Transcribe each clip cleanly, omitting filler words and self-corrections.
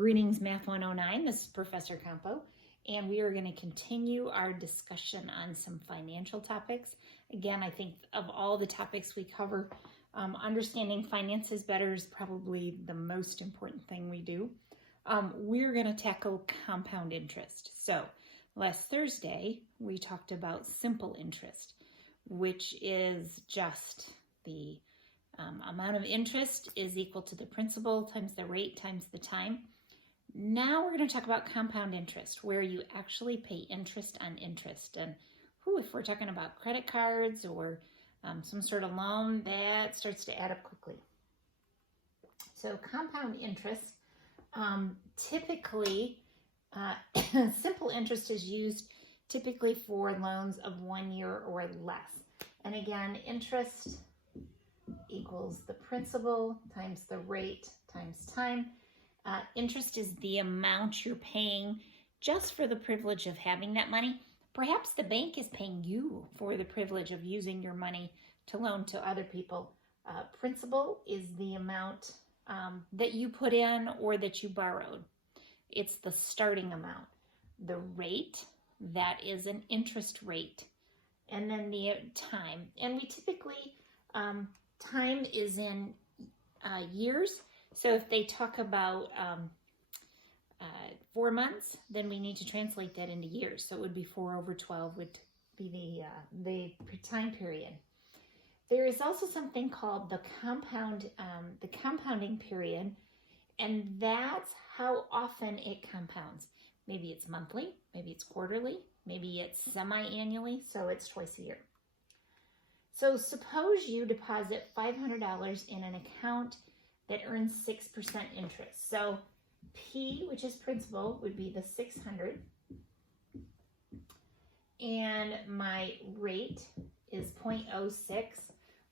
Greetings, Math 109. This is Professor Campo, and we are going to continue our discussion on some financial topics. Again, I think of all the topics we cover, understanding finances better is probably the most important thing we do. We're going to tackle compound interest. So last Thursday, we talked about simple interest, which is just the amount of interest is equal to the principal times the rate times the time. Now we're going to talk about compound interest, where you actually pay interest on interest. And if we're talking about credit cards or some sort of loan, that starts to add up quickly. So compound interest, typically, simple interest is used typically for loans of 1 year or less. And again, interest equals the principal times the rate times time. Interest is the amount you're paying just for the privilege of having that money. Perhaps the bank is paying you for the privilege of using your money to loan to other people. Principal is the amount that you put in or that you borrowed. It's the starting amount. The rate, that is an interest rate. And then the time. And we typically, time is in years. So if they talk about 4 months, then we need to translate that into years. So it would be 4 over 12 would be the time period. There is also something called the compounding period, and that's how often it compounds. Maybe it's monthly, maybe it's quarterly, maybe it's semi-annually, so it's twice a year. So suppose you deposit $500 in an account that earns 6% interest. So P, which is principal, would be the 600. And my rate is 0.06.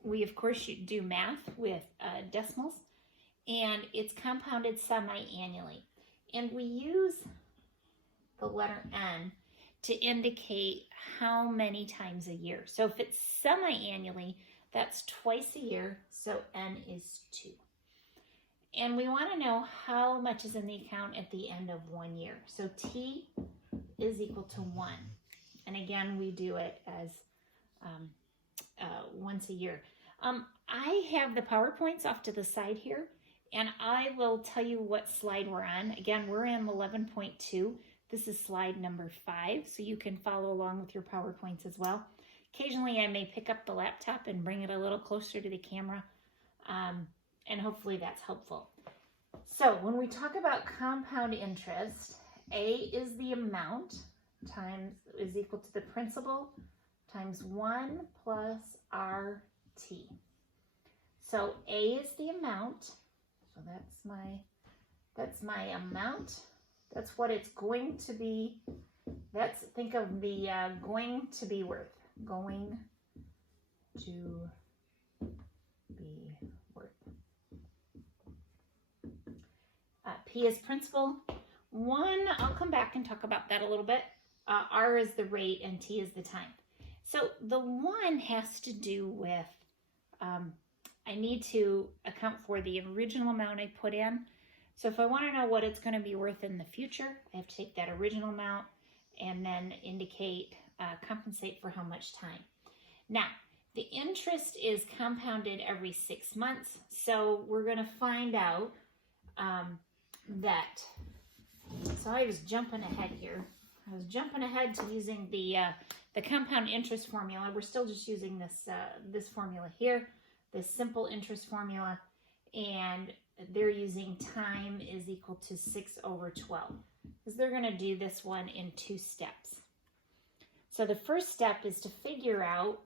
We, of course, should do math with decimals. And it's compounded semi-annually. And we use the letter N to indicate how many times a year. So if it's semi-annually, that's twice a year. So N is 2. And we want to know how much is in the account at the end of 1 year. So T is equal to 1. And again, we do it as once a year. I have the PowerPoints off to the side here, and I will tell you what slide we're on. Again, we're in 11.2. This is slide number 5, so you can follow along with your PowerPoints as well. Occasionally, I may pick up the laptop and bring it a little closer to the camera. And hopefully that's helpful. So when we talk about compound interest, A is the amount is equal to the principal times 1 plus RT. So A is the amount. So that's my amount. That's what it's going to be. Think of the going to be worth. Going to be worth. P is principal. 1, I'll come back and talk about that a little bit. R is the rate and T is the time. So the 1 has to do with, I need to account for the original amount I put in. So if I want to know what it's going to be worth in the future, I have to take that original amount and then indicate, compensate for how much time. Now, the interest is compounded every 6 months. So we're going to find out that, so I was jumping ahead here. I was jumping ahead to using the compound interest formula. We're still just using this formula here, this simple interest formula, and they're using time is equal to 6 over 12, because they're going to do this one in 2 steps. So the first step is to figure out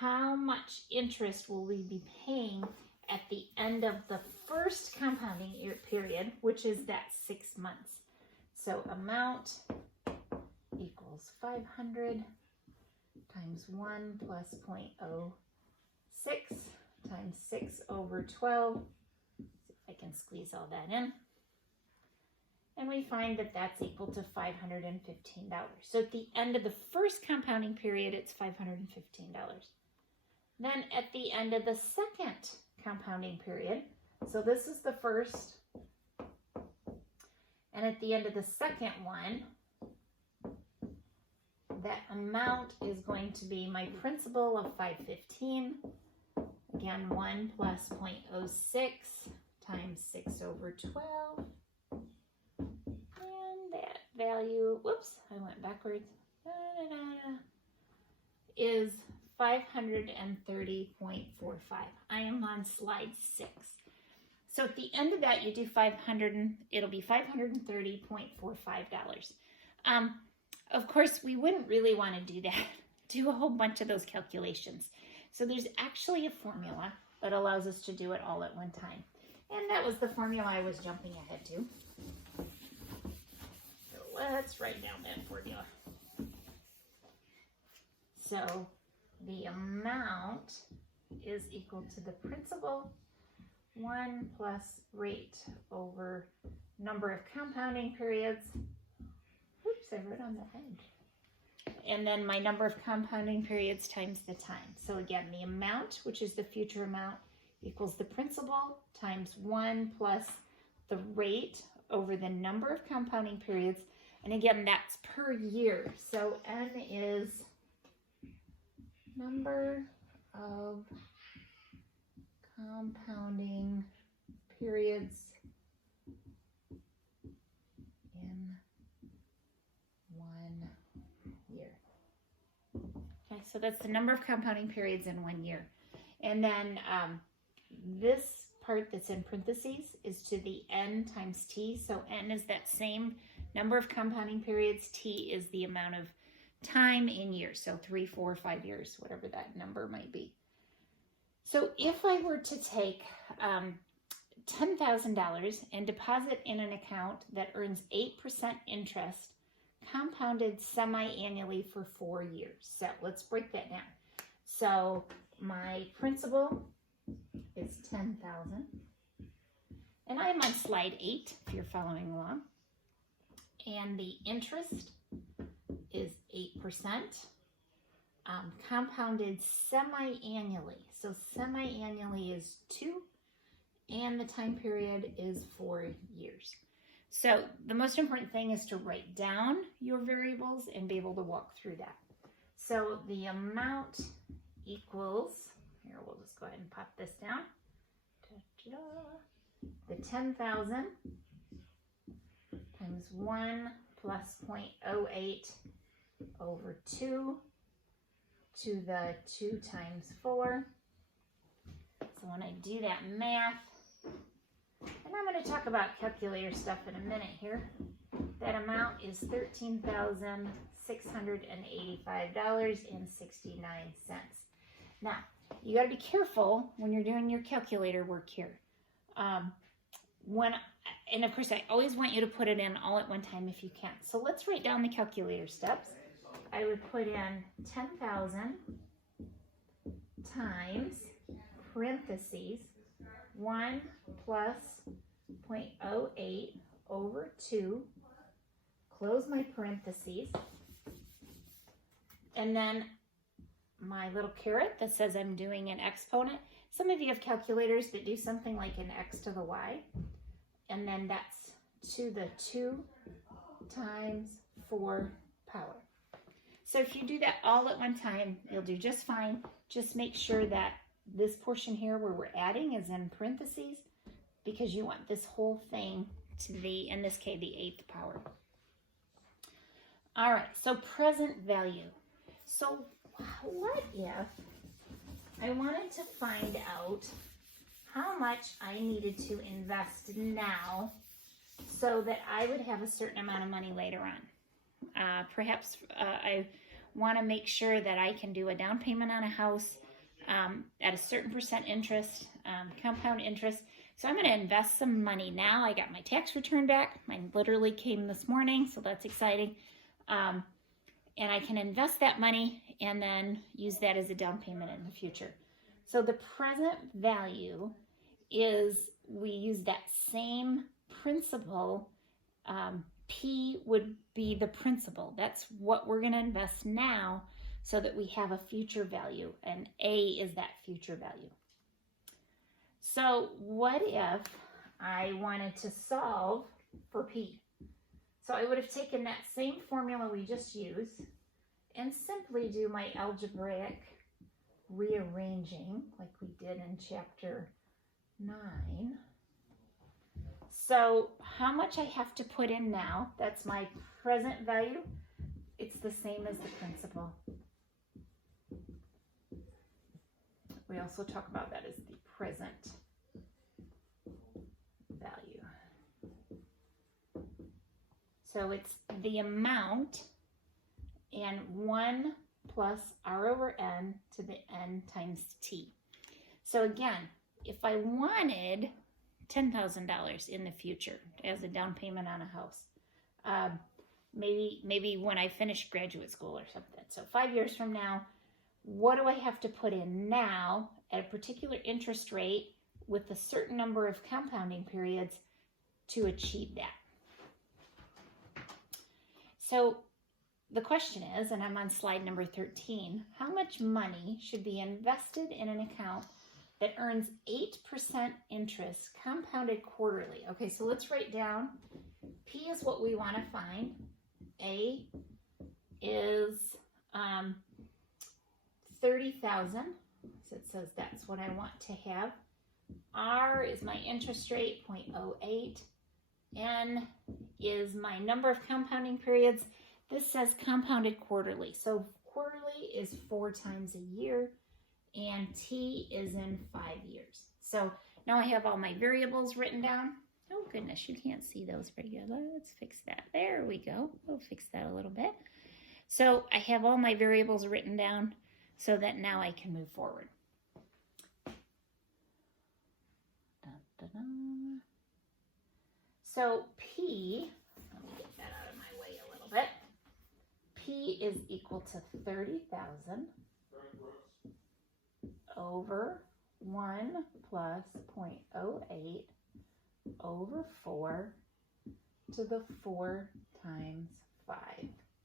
how much interest will we be paying at the end of the first compounding period, which is that 6 months. So amount equals 500 times 1 plus 0.06 times 6 over 12. See if I can squeeze all that in. And we find that that's equal to $515. So at the end of the first compounding period, it's $515. Then at the end of the second compounding period, so this is the first, And at the end of the second one, that amount is going to be my principal of 515. Again, 1 plus 0.06 times 6 over 12. And that value, whoops, I went backwards, is 530.45. I am on slide 6. So at the end of that, you do 500, and it'll be $530.45. Of course, we wouldn't really want to do that, do a whole bunch of those calculations. So there's actually a formula that allows us to do it all at one time. And that was the formula I was jumping ahead to. So let's write down that formula. So the amount is equal to the principal 1 plus rate over number of compounding periods. Oops, I wrote on the head. And then my number of compounding periods times the time. So again, the amount, which is the future amount, equals the principal times 1 plus the rate over the number of compounding periods. And again, that's per year. So N is number of compounding periods in 1 year. Okay, so that's the number of compounding periods in 1 year. And then this part that's in parentheses is to the N times T. So N is that same number of compounding periods. T is the amount of time in years. So 3, 4, 5 years, whatever that number might be. So if I were to take $10,000 and deposit in an account that earns 8% interest, compounded semi-annually for 4 years. So let's break that down. So my principal is $10,000. And I'm on slide 8 if you're following along. And the interest is 8%. Compounded semi-annually. So semi-annually is 2, and the time period is 4 years. So the most important thing is to write down your variables and be able to walk through that. So the amount equals, here we'll just go ahead and pop this down. The 10,000 times 1 plus 0.08 over 2 to the 2 times 4. So when I do that math, and I'm going to talk about calculator stuff in a minute here, that amount is $13,685.69. Now, you got to be careful when you're doing your calculator work here. And of course, I always want you to put it in all at one time if you can. So let's write down the calculator steps. I would put in 10,000 times parentheses 1 plus 0.08 over 2, close my parentheses, and then my little caret that says I'm doing an exponent. Some of you have calculators that do something like an x to the y, and then that's to the 2 times 4 power. So if you do that all at one time, you'll do just fine. Just make sure that this portion here where we're adding is in parentheses, because you want this whole thing to be, in this case, the 8th power. All right, so present value. So what if I wanted to find out how much I needed to invest now so that I would have a certain amount of money later on? Perhaps I want to make sure that I can do a down payment on a house at a certain percent interest, compound interest. So I'm going to invest some money now. I got my tax return back. Mine literally came this morning, so that's exciting. And I can invest that money and then use that as a down payment in the future. So the present value is, we use that same principal. P would be the principal. That's what we're going to invest now so that we have a future value, and A is that future value. So what if I wanted to solve for P? So I would have taken that same formula we just used and simply do my algebraic rearranging like we did in chapter 9. So how much I have to put in now, that's my present value. It's the same as the principal. We also talk about that as the present value. So it's the amount and 1 plus r over n to the n times t. So again, if I wanted $10,000 in the future as a down payment on a house, maybe when I finish graduate school or something. So 5 years from now, what do I have to put in now at a particular interest rate with a certain number of compounding periods to achieve that? So the question is, and I'm on slide number 13, how much money should be invested in an account that earns 8% interest compounded quarterly? Okay, so let's write down. P is what we want to find. A is 30,000. So it says that's what I want to have. R is my interest rate, 0.08. N is my number of compounding periods. This says compounded quarterly. So quarterly is 4 times a year, and T is in 5 years. So now I have all my variables written down. Oh goodness, you can't see those very good. Let's fix that. There we go. We'll fix that a little bit. So I have all my variables written down so that now I can move forward. Dun, dun, dun. So P, let me get that out of my way a little bit. P is equal to 30,000 over 1 plus 0.08 over 4 to the 4 times 5.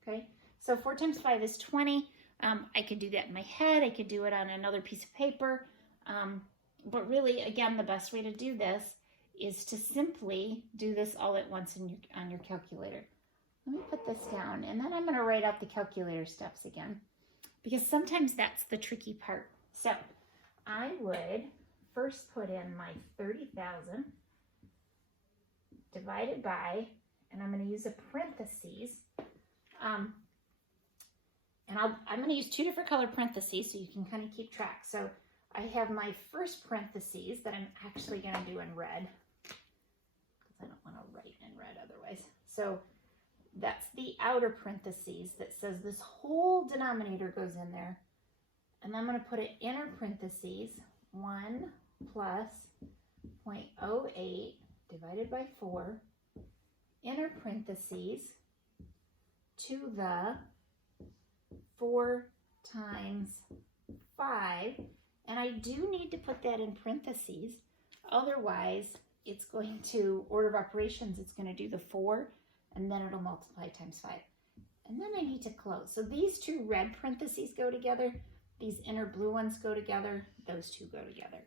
Okay, so 4 times 5 is 20. I could do that in my head. I could do it on another piece of paper. But really, again, the best way to do this is to simply do this all at once on your calculator. Let me put this down, and then I'm going to write out the calculator steps again, because sometimes that's the tricky part. So I would first put in my 30,000 divided by, and I'm going to use a parentheses, and I'm going to use 2 different color parentheses so you can kind of keep track. So I have my first parentheses that I'm actually going to do in red, because I don't want to write in red otherwise. So that's the outer parentheses that says this whole denominator goes in there. And I'm going to put an inner parentheses, 1 plus 0.08 divided by 4, inner parentheses, to the 4 times 5. And I do need to put that in parentheses. Otherwise, it's going to, order of operations, it's going to do the 4, and then it'll multiply times 5. And then I need to close. So these 2 red parentheses go together. These inner blue ones go together. Those 2 go together.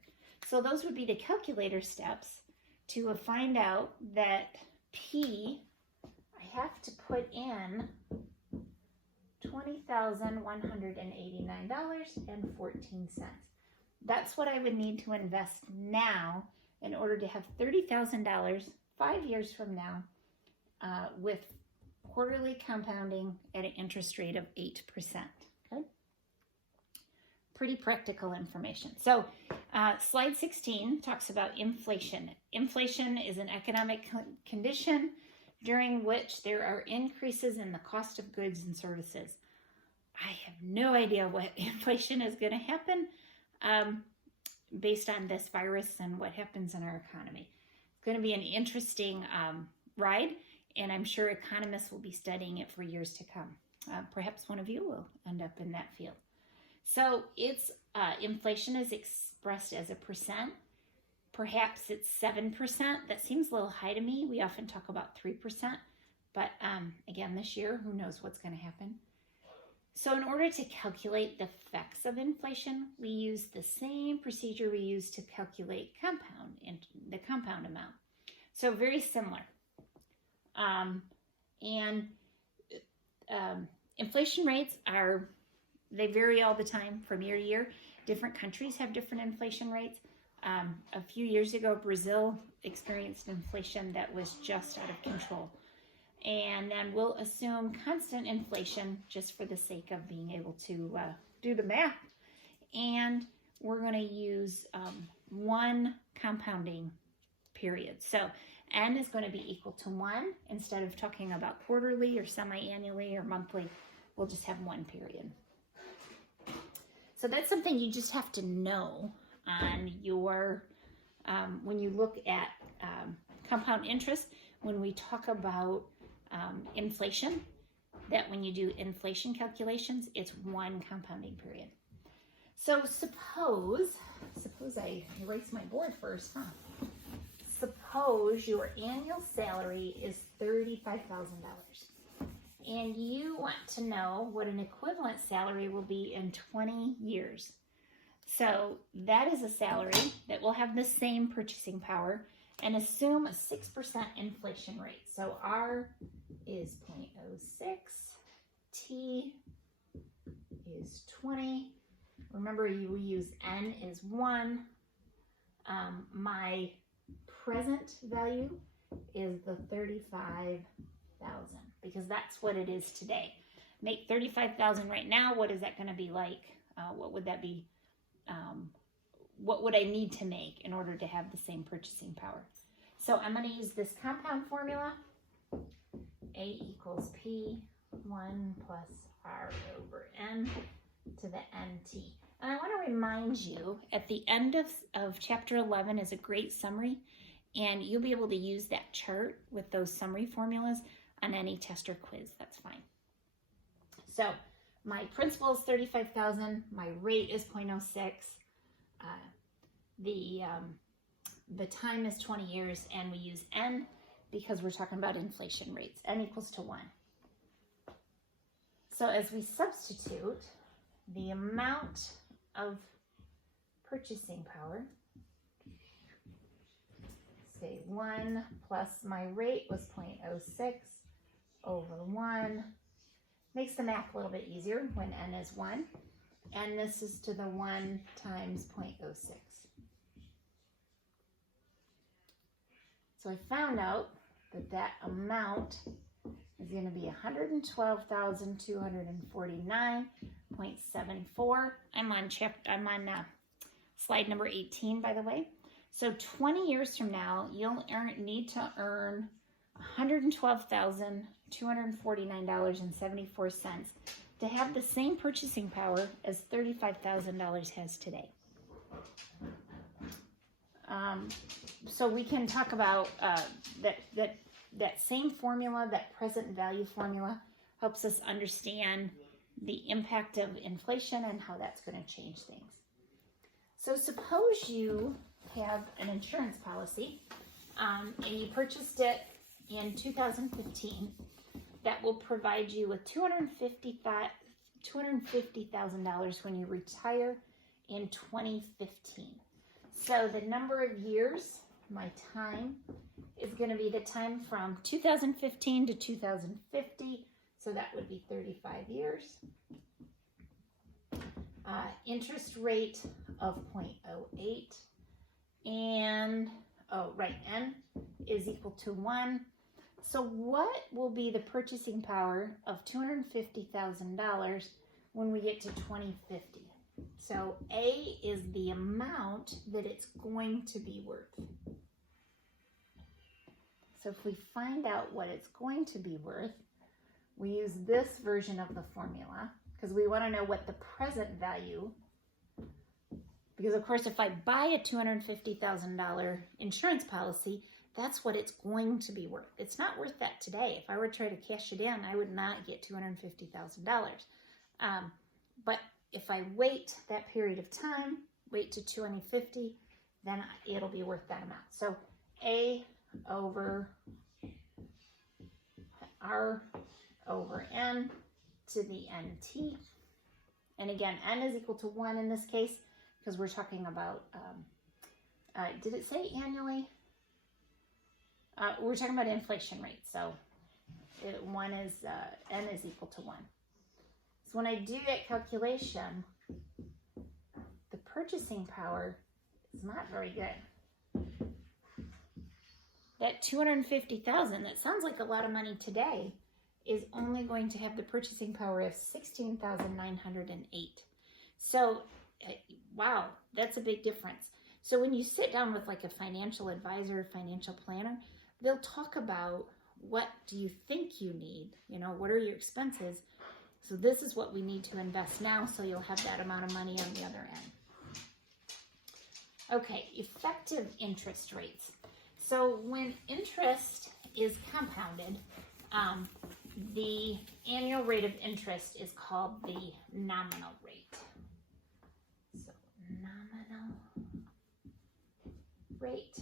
So those would be the calculator steps to find out that P, I have to put in $20,189.14. That's what I would need to invest now in order to have $30,000 5 years from now with quarterly compounding at an interest rate of 8%. Okay? Pretty practical information. So slide 16 talks about inflation. Inflation is an economic condition during which there are increases in the cost of goods and services. I have no idea what inflation is going to happen based on this virus and what happens in our economy. It's going to be an interesting ride, and I'm sure economists will be studying it for years to come. Perhaps one of you will end up in that field. So it's inflation is expressed as a percent. Perhaps it's 7%. That seems a little high to me. We often talk about 3%. But again, this year, who knows what's going to happen. So in order to calculate the effects of inflation, we use the same procedure we use to calculate the compound amount. So very similar. And inflation rates they vary all the time from year to year. Different countries have different inflation rates. A few years ago, Brazil experienced inflation that was just out of control. And then we'll assume constant inflation just for the sake of being able to do the math. And we're going to use one compounding period. So n is going to be equal to 1. Instead of talking about quarterly or semi-annually or monthly, we'll just have one period. So that's something you just have to know on your, when you look at compound interest, when we talk about inflation, that when you do inflation calculations, it's one compounding period. So suppose I erase my board first, huh? Suppose your annual salary is $35,000 and you want to know what an equivalent salary will be in 20 years. So that is a salary that will have the same purchasing power, and assume a 6% inflation rate. So R is 0.06, T is 20. Remember, you use N is 1. My present value is the 35,000 because that's what it is today. Make 35,000 right now. What is that going to be like? What would that be? What would I need to make in order to have the same purchasing power? So I'm going to use this compound formula. A equals P1 plus R over N to the NT. And I want to remind you, at the end of chapter 11 is a great summary, and you'll be able to use that chart with those summary formulas on any test or quiz. That's fine. So my principal is 35,000. My rate is 0.06. The time is 20 years, and we use N because we're talking about inflation rates. N equals to 1. So as we substitute the amount of purchasing power, say 1 plus my rate was 0.06 over 1, makes the math a little bit easier when N is 1, and this is to the 1 times 0.06. So I found out that amount is going to be 112,249.74. I'm on slide number 18, by the way. So 20 years from now, you'll need to earn $112,249.74 to have the same purchasing power as $35,000 has today. So we can talk about that same formula, that present value formula, helps us understand the impact of inflation and how that's going to change things. So suppose you have an insurance policy and you purchased it in 2015 that will provide you with $250,000 when you retire in 2015. So the number of years, my time, is going to be the time from 2015 to 2050. So that would be 35 years. Interest rate of 0.08. And, N is equal to 1. So what will be the purchasing power of $250,000 when we get to 2050? So A is the amount that it's going to be worth. So if we find out what it's going to be worth, we use this version of the formula because we want to know what the present value, because of course if I buy a $250,000 insurance policy, that's what it's going to be worth. It's not worth that today. If I were to try to cash it in, I would not get $250,000. But if I wait that period of time, wait to 2050, then it'll be worth that amount. So A over R over N to the NT. And again, N is equal to 1 in this case because we're talking about, did it say annually? We're talking about inflation rate. So 1 is, n is equal to 1. So when I do that calculation, the purchasing power is not very good. That $250,000, that sounds like a lot of money today, is only going to have the purchasing power of $16,908. So, wow, that's a big difference. So when you sit down with like a financial advisor, financial planner, they'll talk about what do you think you need? You know, what are your expenses? So this is what we need to invest now, so you'll have that amount of money on the other end. Okay, effective interest rates. So when interest is compounded, the annual rate of interest is called the nominal rate. So nominal rate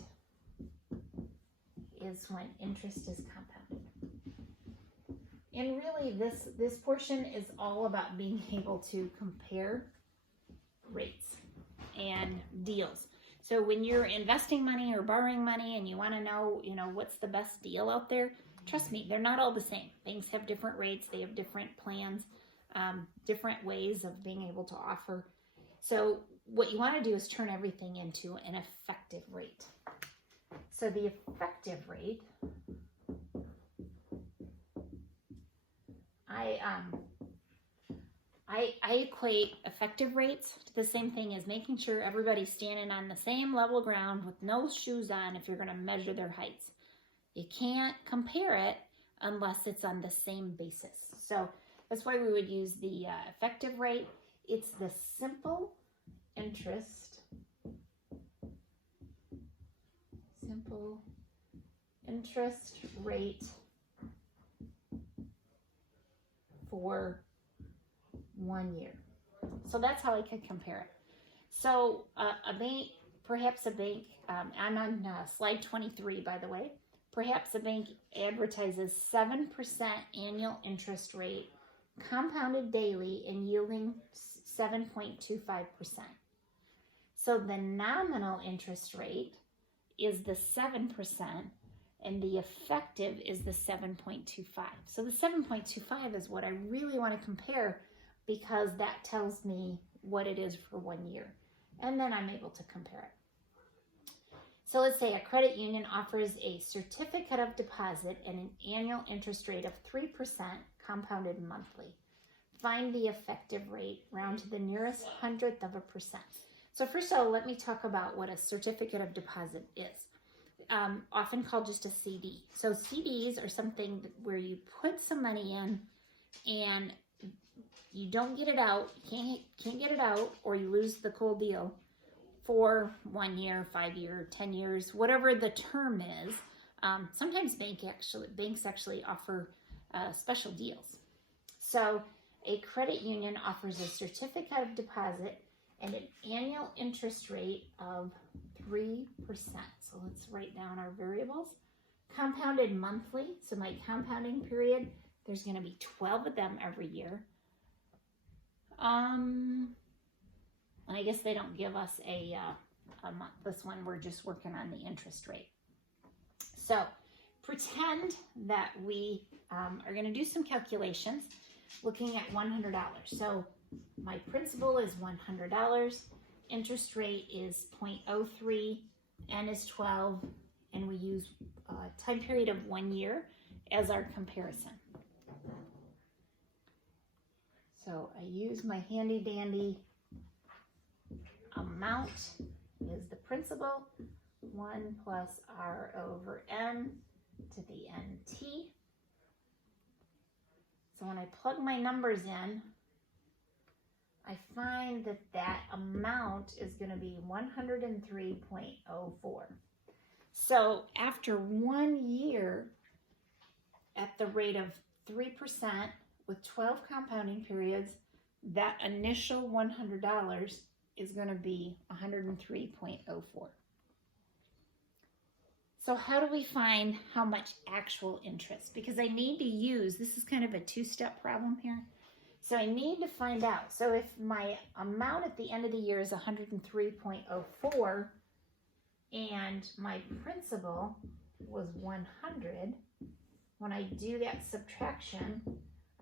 is when interest is compounded. And really this portion is all about being able to compare rates and deals. So when you're investing money or borrowing money and you want to know, what's the best deal out there, trust me, they're not all the same. Banks have different rates, they have different plans, different ways of being able to offer. So what you want to do is turn everything into an effective rate. So the effective rate, I equate effective rates to the same thing as making sure everybody's standing on the same level ground with no shoes on if you're going to measure their heights. You can't compare it unless it's on the same basis. So that's why we would use the effective rate. It's the simple interest rate for 1 year. So that's how I could compare it. So perhaps a bank, I'm on slide 23, by the way. Perhaps a bank advertises 7% annual interest rate, compounded daily and yielding 7.25%. So the nominal interest rate is the 7%, and the effective is the 7.25. So the 7.25 is what I really want to compare, because that tells me what it is for 1 year. And then I'm able to compare it. So let's say a credit union offers a certificate of deposit and an annual interest rate of 3% compounded monthly. Find the effective rate, round to the nearest hundredth of a percent. So first of all, let me talk about what a certificate of deposit is. Often called just a CD. So CDs are something where you put some money in and you don't get it out, can't get it out, or you lose the cool deal for 1 year, 5 years, 10 years, whatever the term is. Sometimes banks actually offer special deals. So a credit union offers a certificate of deposit and an annual interest rate of 3%. So let's write down our variables. Compounded monthly, so my compounding period, there's going to be 12 of them every year. I guess they don't give us a month. This one, we're just working on the interest rate. So pretend that we are going to do some calculations looking at $100. So my principal is $100. Interest rate is 0.03. N is 12. And we use a time period of 1 year as our comparison. So I use my handy dandy amount is the principal, 1 plus R over N to the NT. So when I plug my numbers in, I find that that amount is going to be 103.04. So after 1 year at the rate of 3% with 12 compounding periods, that initial $100 is going to be 103.04. So how do we find how much actual interest? Because I need to use, this is kind of a two-step problem here. So I need to find out. So if my amount at the end of the year is 103.04 and my principal was 100, when I do that subtraction,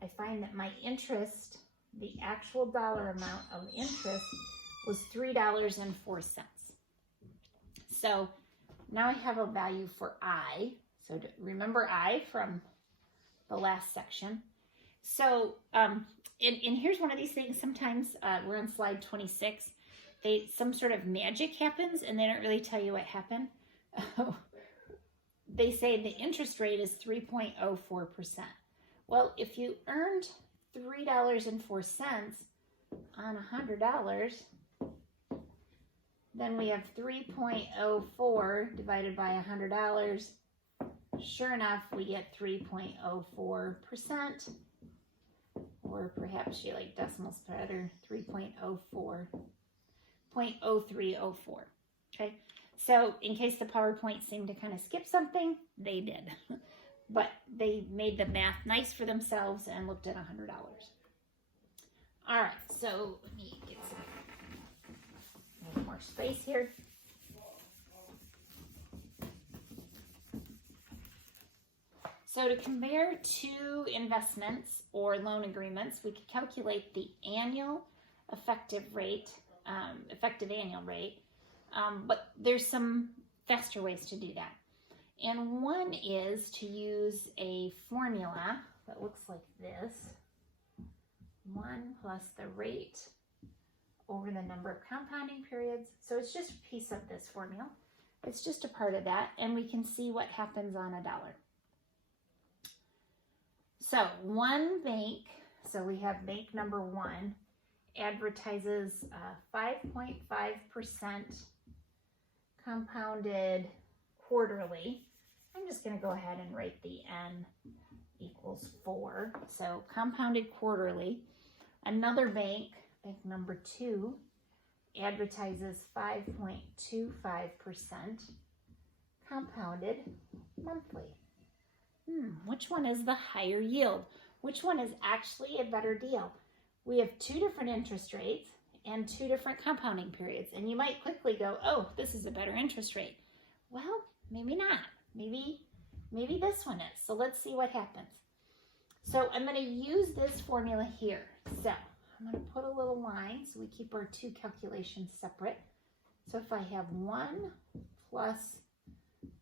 I find that my interest, the actual dollar amount of interest, was $3.04. So now I have a value for I. So remember I from the last section. So, and here's one of these things. Sometimes we're on slide 26. Some sort of magic happens and they don't really tell you what happened. They say the interest rate is 3.04%. Well, if you earned $3.04 on $100, then we have 3.04 divided by $100. Sure enough, we get 3.04%, or perhaps you like decimals better, 3.04, 0.0304. Okay, so in case the PowerPoint seemed to kind of skip something, they did. But they made the math nice for themselves and looked at $100. All right, so let me get some more space here. So to compare two investments or loan agreements, we could calculate the annual effective rate, effective annual rate, but there's some faster ways to do that. And one is to use a formula that looks like this. 1 plus the rate over the number of compounding periods. So it's just a piece of this formula. It's just a part of that, and we can see what happens on $1. So one bank, so we have bank number 1, advertises 5.5% compounded quarterly. I'm just going to go ahead and write the N equals 4. So compounded quarterly. Another bank, bank number 2, advertises 5.25% compounded monthly. Which one is the higher yield? Which one is actually a better deal? We have 2 different interest rates and 2 different compounding periods. And you might quickly go, oh, this is a better interest rate. Well, maybe not. Maybe this one is. So let's see what happens. So I'm going to use this formula here. So I'm going to put a little line so we keep our 2 calculations separate. So if I have 1 plus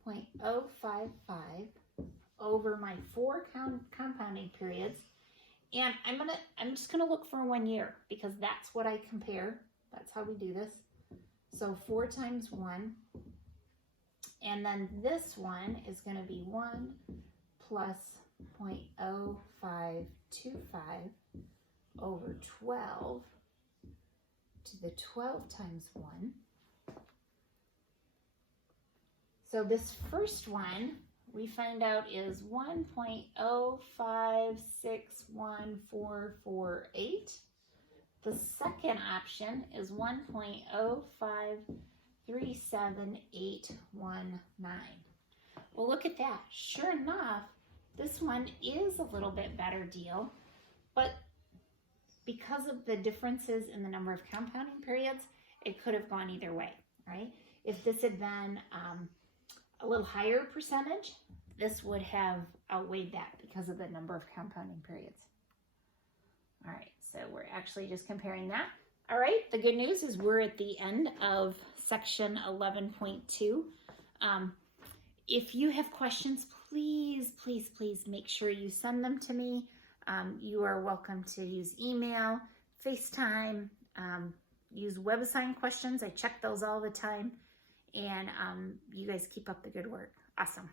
0.055 over my 4 compounding periods, and I'm just gonna look for 1 year because that's what I compare. That's how we do this. So 4 times 1, and then this one is going to be 1 plus 0.0525 over 12 to the 12 times 1. So this first one we find out is 1.0561448. The second option is 1.0537819. Well, look at that. Sure enough, this one is a little bit better deal, but because of the differences in the number of compounding periods, it could have gone either way, right? If this had been a little higher percentage, this would have outweighed that because of the number of compounding periods. All right, so we're actually just comparing that. All right, the good news is we're at the end of section 11.2. If you have questions, please make sure you send them to me. You are welcome to use email, FaceTime, use WebAssign questions. I check those all the time. And you guys keep up the good work. Awesome.